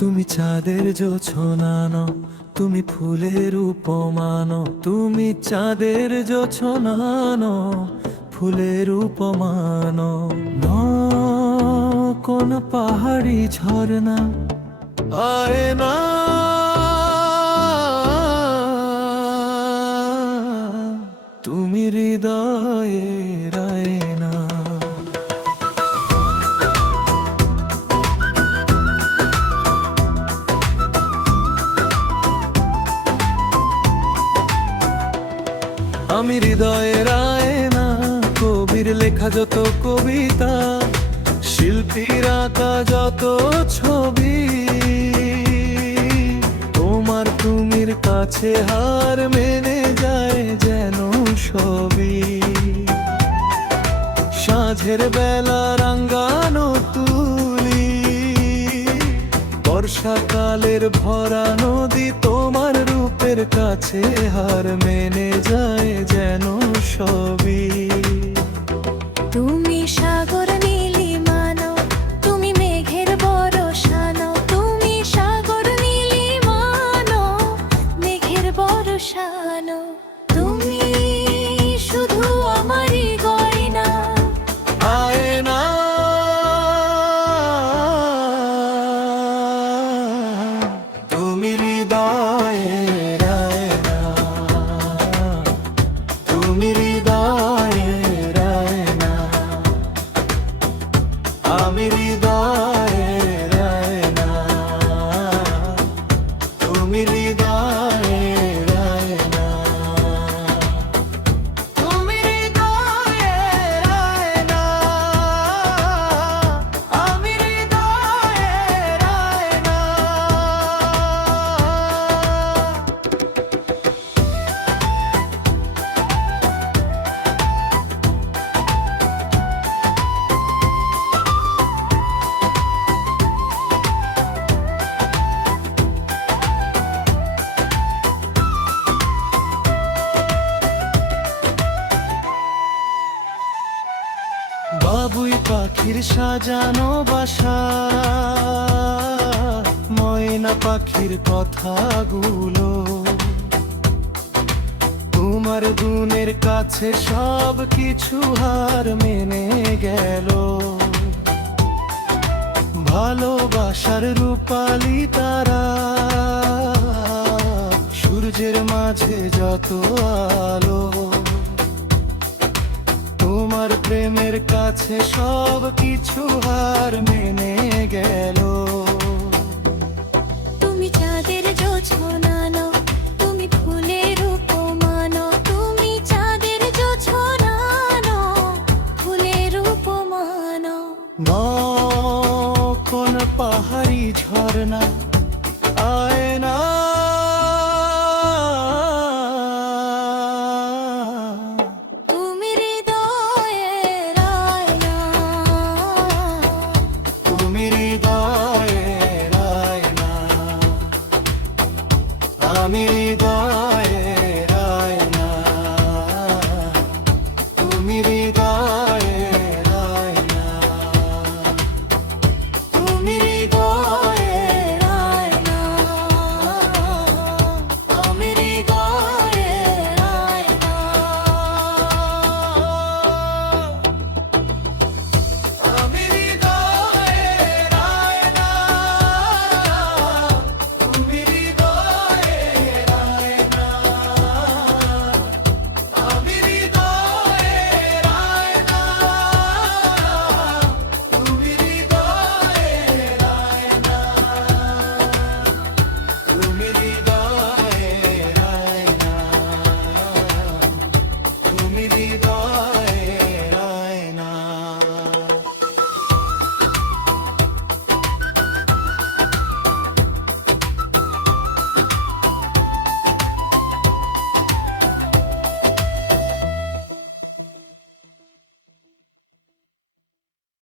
তুমি চাঁদের জোছনানো, তুমি ফুলের উপমানো, তুমি চাঁদের জোছনানো, ফুলের উপমানো। কোন পাহাড়ি ঝরনা আয় না, তুমি হৃদয়ের আয়না। আমি হৃদয়ের আয়না, কবির লেখা যত কবিতা, শিল্পীর আঁকা যত ছবি, তোমার তুমির কাছে হার মেনে যায় যেন সবই। সাঁঝের বেলা রাঙ্গানো তুলি, বর্ষাকালের ভরা নদী, তোমার রূপের কাছে হার মেনে যায় যেন সবই। তুমি সাগর নীলি মানো, তুমি মেঘের বরসানো, তুমি সাগর নীলি মানো, মেঘের বরসানো। তুমি শুধু আমারই গয়না, আয়না। তুমি হৃদয়ের আয়না, তুমি হৃদয়ের আয়না, আমি হৃদয়ের আয়না, তুমি হৃদয়ের আয়না, তুমি হৃদয়ের আয়না, আমি হৃদয়ের আয়না। বাবুই পাখির সাজানো বাসা, ময়না পাখির কথাগুলো, তোমার গুণের কাছে সব কিছু হার মেনে গেল। ভালোবাসার রূপালি তারা, সূর্যের মাঝে যত আলো, তোমার প্রেমের কাছে সব কিছু হার মেনে গেল। তুমি চাঁদের জোছনানো, তুমি ফুলের উপমানো, তুমি চাঁদের জোছনানো, ফুলের উপমানো। কোন পাহাড়ি ঝরনা